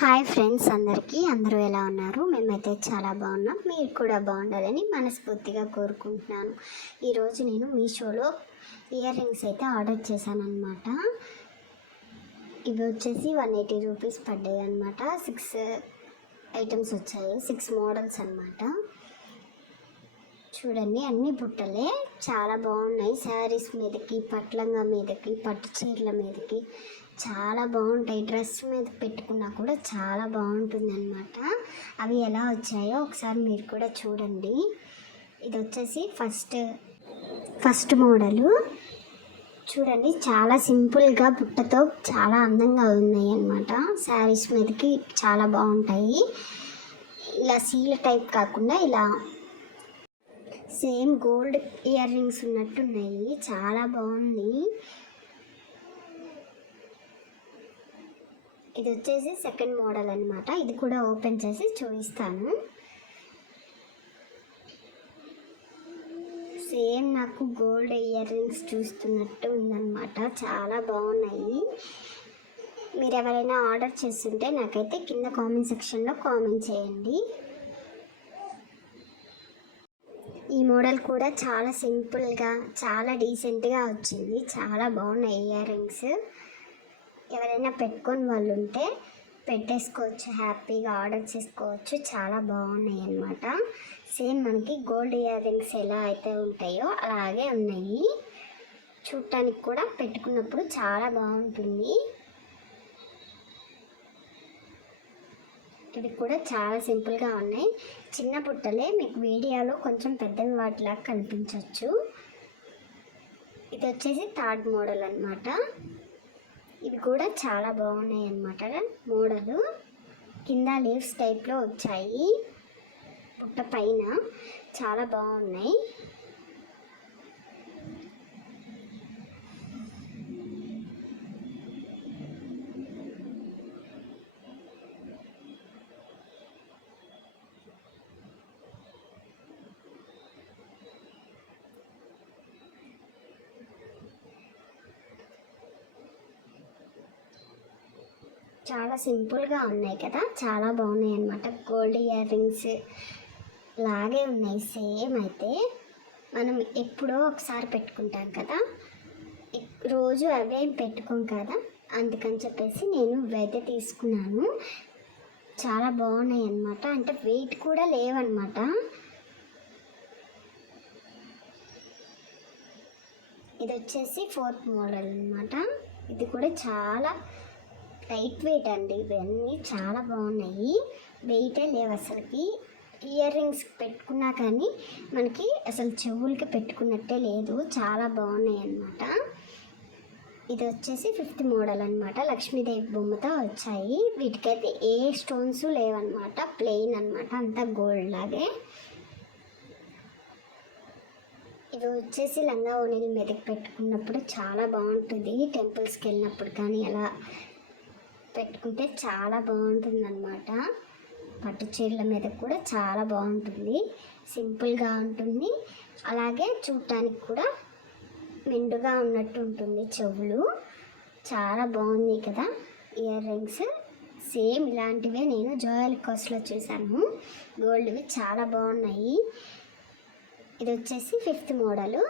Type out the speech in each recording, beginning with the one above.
Hi friends, అందరూ ఎలా ఉన్నారు? మేమైతే చాలా బాగున్నాం. మీరు కూడా బాగుండాలని మనస్ఫూర్తిగా కోరుకుంటున్నాను. ఈరోజు నేను మీషోలో ఇయర్ రింగ్స్ అయితే ఆర్డర్ చేశాను అనమాట. ఇవి వచ్చేసి 180 రూపీస్ పడ్డాయి అనమాట. 6 ఐటమ్స్ వచ్చాయి, 6 మోడల్స్ అనమాట. చూడండి, అన్ని బుట్టలే చాలా బాగున్నాయి. శారీస్ మీదకి, పట్లంగా మీదకి, పట్టు చీరల మీదకి చాలా బాగుంటాయి. డ్రెస్ మీద పెట్టుకున్నా కూడా చాలా బాగుంటుంది అనమాట. అవి ఎలా వచ్చాయో ఒకసారి మీరు కూడా చూడండి. ఇది వచ్చేసి ఫస్ట్ మోడలు. చూడండి, చాలా సింపుల్గా బుట్టతో చాలా అందంగా ఉన్నాయి అన్నమాట. శారీస్ మీదకి చాలా బాగుంటాయి. ఇలా సీల టైప్ కాకుండా ఇలా సేమ్ గోల్డ్ ఇయర్ రింగ్స్ ఉన్నట్టున్నాయి. చాలా బాగుంది. ఇది వచ్చేసి సెకండ్ మోడల్ అనమాట. ఇది కూడా ఓపెన్ చేసి చూపిస్తాను. సేమ్ నాకు గోల్డ్ ఇయర్ రింగ్స్ చూస్తున్నట్టు ఉందన్నమాట. చాలా బాగున్నాయి. మీరు ఎవరైనా ఆర్డర్ చేస్తుంటే నాకైతే కింద కామెంట్ సెక్షన్లో కామెంట్ చేయండి. ఈ మోడల్ కూడా చాలా సింపుల్గా, చాలా డీసెంట్గా వచ్చింది. చాలా బాగున్నాయి ఇయర్ రింగ్స్. ఎవరైనా పెట్టుకొని వాళ్ళు ఉంటే పెట్టేసుకోవచ్చు, హ్యాపీగా ఆర్డర్ చేసుకోవచ్చు. చాలా బాగున్నాయి అన్నమాట. సేమ్ మనకి గోల్డ్ ఇయర్ రింగ్స్ ఎలా అయితే ఉంటాయో అలాగే ఉన్నాయి. చూడటానికి కూడా పెట్టుకున్నప్పుడు చాలా బాగుంటుంది. ఇవి కూడా చాలా సింపుల్గా ఉన్నాయి. చిన్న బుట్టలే, మీకు వీడియోలో కొంచెం పెద్దవి వాటిలా కనిపించవచ్చు. ఇది వచ్చేసి థర్డ్ మోడల్ అన్నమాట. ఇవి కూడా చాలా బాగున్నాయి అన్నమాట. మోడలు కింద లీవ్స్ టైప్లో వచ్చాయి. బుట్ట పైన చాలా బాగున్నాయి. చాలా సింపుల్గా ఉన్నాయి కదా, చాలా బాగున్నాయి అన్నమాట. గోల్డ్ ఇయర్ రింగ్స్ లాగే ఉన్నాయి సేమ్. అయితే మనం ఎప్పుడో ఒకసారి పెట్టుకుంటాం కదా, రోజు అవేం పెట్టుకోం కదా, అందుకని చెప్పేసి నేను ఇవైతే తీసుకున్నాను. చాలా బాగున్నాయి అన్నమాట. అంటే వెయిట్ కూడా లేవన్నమాట. ఇది వచ్చేసి ఫోర్త్ మోడల్ అన్నమాట. ఇది కూడా చాలా లైట్ వెయిట్ అండి. ఇవన్నీ చాలా బాగున్నాయి. వెయిటే లేవు అసలుకి. ఇయర్ రింగ్స్ పెట్టుకున్నా కానీ మనకి అసలు చెవులకి పెట్టుకున్నట్టే లేదు. చాలా బాగున్నాయి అన్నమాట. ఇది వచ్చేసి 5th మోడల్ అనమాట. లక్ష్మీదేవి బొమ్మతో వచ్చాయి. వీటికైతే ఏ స్టోన్స్ లేవన్నమాట, ప్లెయిన్ అనమాట, అంతా గోల్డ్ లాగే. ఇవి వచ్చేసి లంగా ఓణీల మీదకి పెట్టుకున్నప్పుడు చాలా బాగుంటుంది. టెంపుల్స్కి వెళ్ళినప్పుడు కానీ అలా పెట్టుకుంటే చాలా బాగుంటుంది అన్నమాట. పట్టు చీరల మీద కూడా చాలా బాగుంటుంది. సింపుల్గా ఉంటుంది. అలాగే చూడటానికి కూడా మెండుగా ఉన్నట్టు ఉంటుంది. చెవులు చాలా బాగుంది కదా ఇయర్ రింగ్స్. సేమ్ ఇలాంటివే నేను జోయాలుకాస్లో చూసాను. గోల్డ్వి చాలా బాగున్నాయి. ఇది వచ్చేసి 5th మోడలు.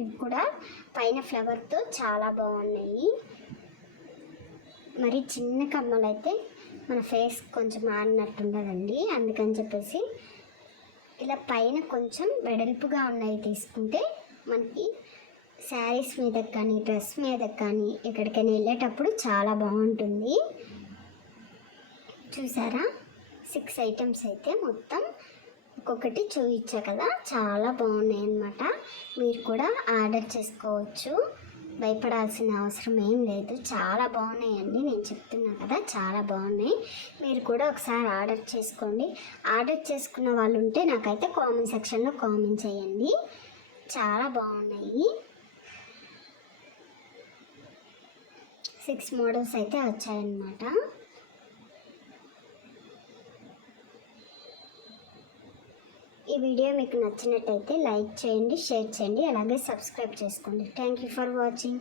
ఇవి కూడా పైన ఫ్లవర్తో చాలా బాగున్నాయి. మరి చిన్న కమ్మలు అయితే మన ఫేస్ కొంచెం ఆడినట్టు ఉండదండి. అందుకని చెప్పేసి ఇలా పైన కొంచెం వెడల్పుగా ఉన్నాయి తీసుకుంటే మనకి శారీస్ మీద కానీ, డ్రెస్ మీద కానీ, ఎక్కడికైనా వెళ్ళేటప్పుడు చాలా బాగుంటుంది. చూసారా, 6 ఐటమ్స్ అయితే మొత్తం ఒక్కొక్కటి చూపించా కదా, చాలా బాగున్నాయి అన్నమాట. మీరు కూడా ఆర్డర్ చేసుకోవచ్చు, భయపడాల్సిన అవసరం ఏం లేదు. చాలా బాగున్నాయండి, నేను చెప్తున్నా కదా, చాలా బాగున్నాయి. మీరు కూడా ఒకసారి ఆర్డర్ చేసుకోండి. ఆర్డర్ చేసుకున్న వాళ్ళు ఉంటే నాకైతే కామెంట్ సెక్షన్లో కామెంట్ చేయండి. చాలా బాగున్నాయి. 6 మోడల్స్ అయితే వచ్చాయన్నమాట. ఈ వీడియో మీకు నచ్చినట్టయితే లైక్ చేయండి, షేర్ చేయండి, అలాగే సబ్స్క్రైబ్ చేసుకోండి. Thank you for watching.